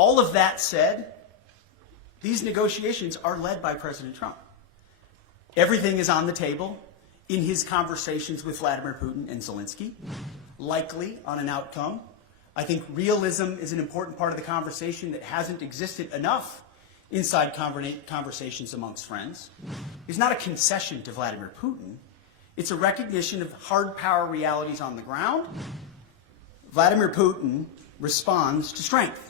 All of that said, these negotiations are led by President Trump. Everything is on the table in his conversations with Vladimir Putin and Zelensky, likely on an outcome. I think realism is an important part of the conversation that hasn't existed enough inside conversations amongst friends. It's not a concession to Vladimir Putin. It's a recognition of hard power realities on the ground. Vladimir Putin responds to strength.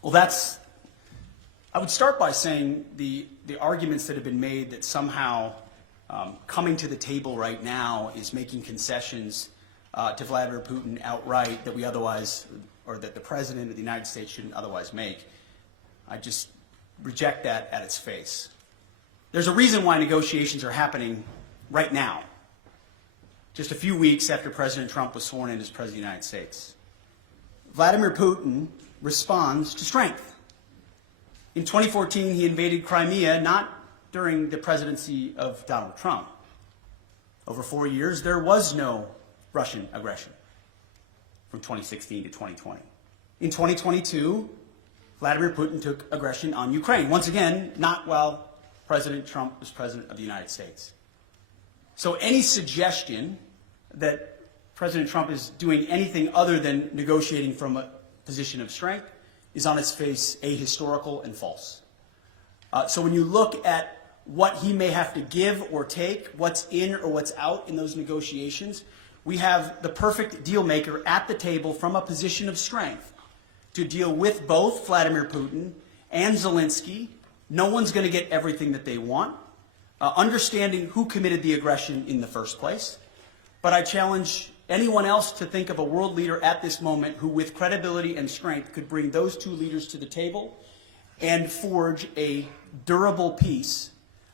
Well, I would start by saying the arguments that have been made that somehow coming to the table right now is making concessions to Vladimir Putin outright that we otherwise, or that the President of the United States shouldn't otherwise make. I just reject that at its face. There's a reason why negotiations are happening right now, just a few weeks after President Trump was sworn in as President of the United States. Vladimir Putin responds to strength. In 2014, he invaded Crimea, not during the presidency of Donald Trump. Over 4 years, there was no Russian aggression from 2016 to 2020. In 2022, Vladimir Putin took aggression on Ukraine. Once again, not while President Trump was President of the United States. So any suggestion that President Trump is doing anything other than negotiating from a position of strength is on its face ahistorical and false. So when you look at what he may have to give or take, what's in or what's out in those negotiations, we have the perfect deal maker at the table from a position of strength to deal with both Vladimir Putin and Zelensky. No one's going to get everything that they want. Understanding who committed the aggression in the first place. But I challenge anyone else to think of a world leader at this moment who, with credibility and strength, could bring those two leaders to the table and forge a durable peace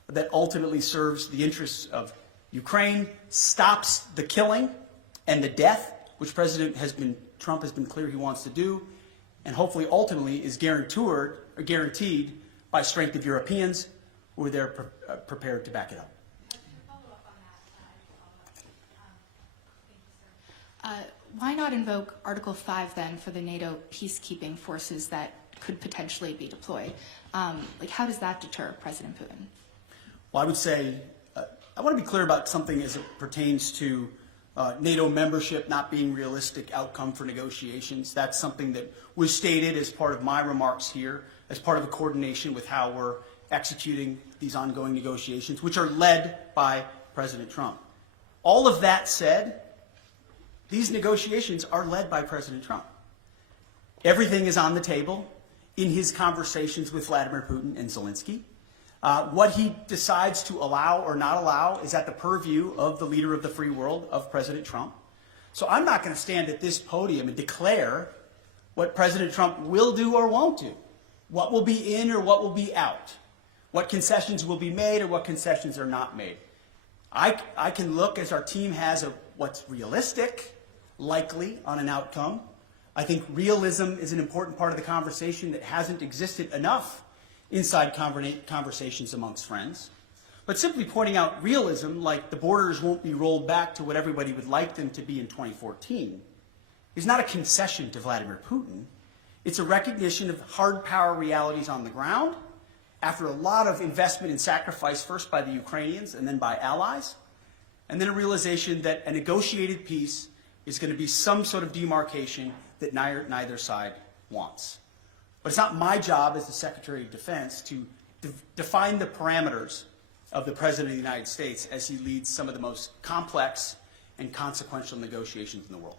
that ultimately serves the interests of Ukraine, stops the killing and the death, which Trump has been clear he wants to do, and hopefully ultimately is guaranteed by strength of Europeans who are there prepared to back it up. Why not invoke Article 5 then for the NATO peacekeeping forces that could potentially be deployed? How does that deter President Putin? Well, I would say, I want to be clear about something as it pertains to NATO membership not being a realistic outcome for negotiations. That's something that was stated as part of my remarks here, as part of a coordination with how we're executing these ongoing negotiations, which are led by President Trump. All of that said, these negotiations are led by President Trump. Everything is on the table in his conversations with Vladimir Putin and Zelensky. What he decides to allow or not allow is at the purview of the leader of the free world, of President Trump. So I'm not going to stand at this podium and declare what President Trump will do or won't do, what will be in or what will be out, what concessions will be made or what concessions are not made. I can look, as our team has, at what's realistic, likely on an outcome. I think realism is an important part of the conversation that hasn't existed enough inside conversations amongst friends. But simply pointing out realism, like the borders won't be rolled back to what everybody would like them to be in 2014, is not a concession to Vladimir Putin. It's a recognition of hard power realities on the ground after a lot of investment and sacrifice, first by the Ukrainians and then by allies, and then a realization that a negotiated peace is going to be some sort of demarcation that neither side wants. But it's not my job as the Secretary of Defense to define the parameters of the President of the United States as he leads some of the most complex and consequential negotiations in the world.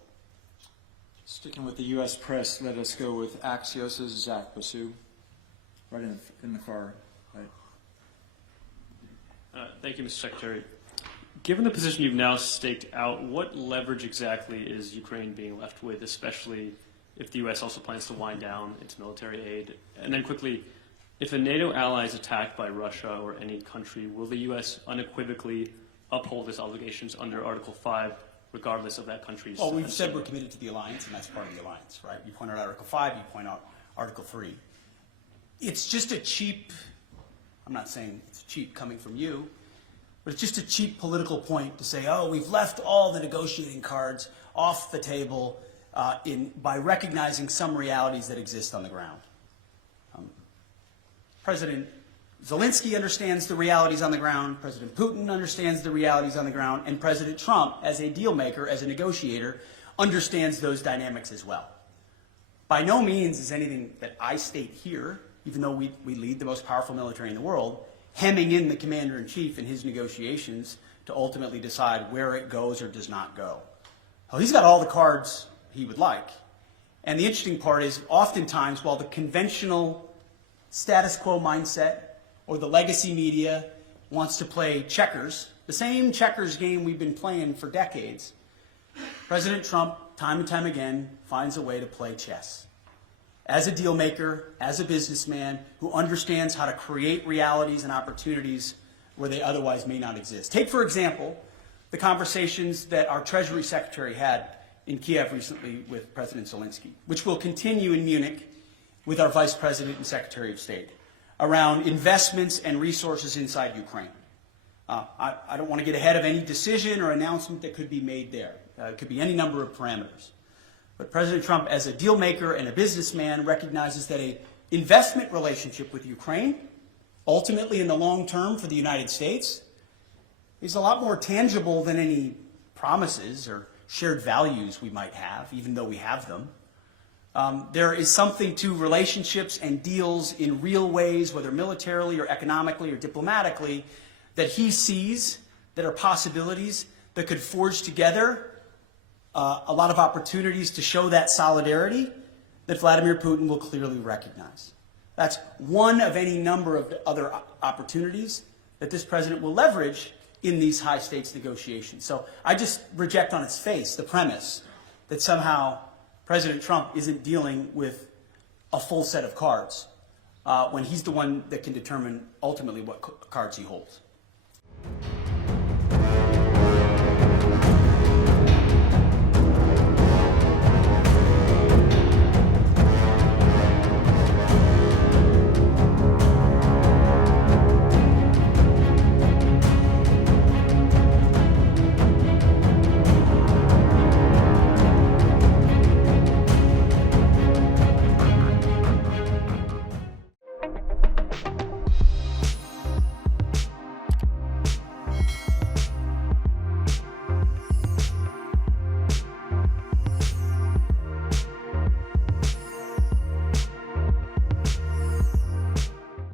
Sticking with the U.S. press, let us go with Axios' Zach Basu, right in the far right. Thank you, Mr. Secretary. Given the position you've now staked out, what leverage exactly is Ukraine being left with, especially if the U.S. also plans to wind down its military aid? And then quickly, if a NATO ally is attacked by Russia or any country, will the U.S. unequivocally uphold its obligations under Article 5, regardless of that country's... Well, we've said we're committed to the alliance, and that's part of the alliance, right? You point out Article 5, you point out Article 3. It's just a cheap, I'm not saying it's cheap coming from you, but it's just a cheap political point to say, oh, we've left all the negotiating cards off the table by recognizing some realities that exist on the ground. President Zelensky understands the realities on the ground, President Putin understands the realities on the ground, and President Trump, as a deal maker, as a negotiator, understands those dynamics as well. By no means is anything that I state here, even though we lead the most powerful military in the world, hemming in the commander-in-chief in his negotiations to ultimately decide where it goes or does not go. Well, he's got all the cards he would like. And the interesting part is, oftentimes, while the conventional status quo mindset or the legacy media wants to play checkers, the same checkers game we've been playing for decades, President Trump, time and time again, finds a way to play chess. As a deal maker, as a businessman who understands how to create realities and opportunities where they otherwise may not exist. Take, for example, the conversations that our Treasury Secretary had in Kiev recently with President Zelensky, which will continue in Munich with our Vice President and Secretary of State, around investments and resources inside Ukraine. I don't want to get ahead of any decision or announcement that could be made there. It could be any number of parameters. But President Trump, as a deal maker and a businessman, recognizes that an investment relationship with Ukraine, ultimately in the long term for the United States, is a lot more tangible than any promises or shared values we might have, even though we have them. There is something to relationships and deals in real ways, whether militarily or economically or diplomatically, that he sees that are possibilities that could forge together a lot of opportunities to show that solidarity that Vladimir Putin will clearly recognize. That's one of any number of other opportunities that this president will leverage in these high-stakes negotiations. So I just reject on its face the premise that somehow President Trump isn't dealing with a full set of cards when he's the one that can determine ultimately what cards he holds.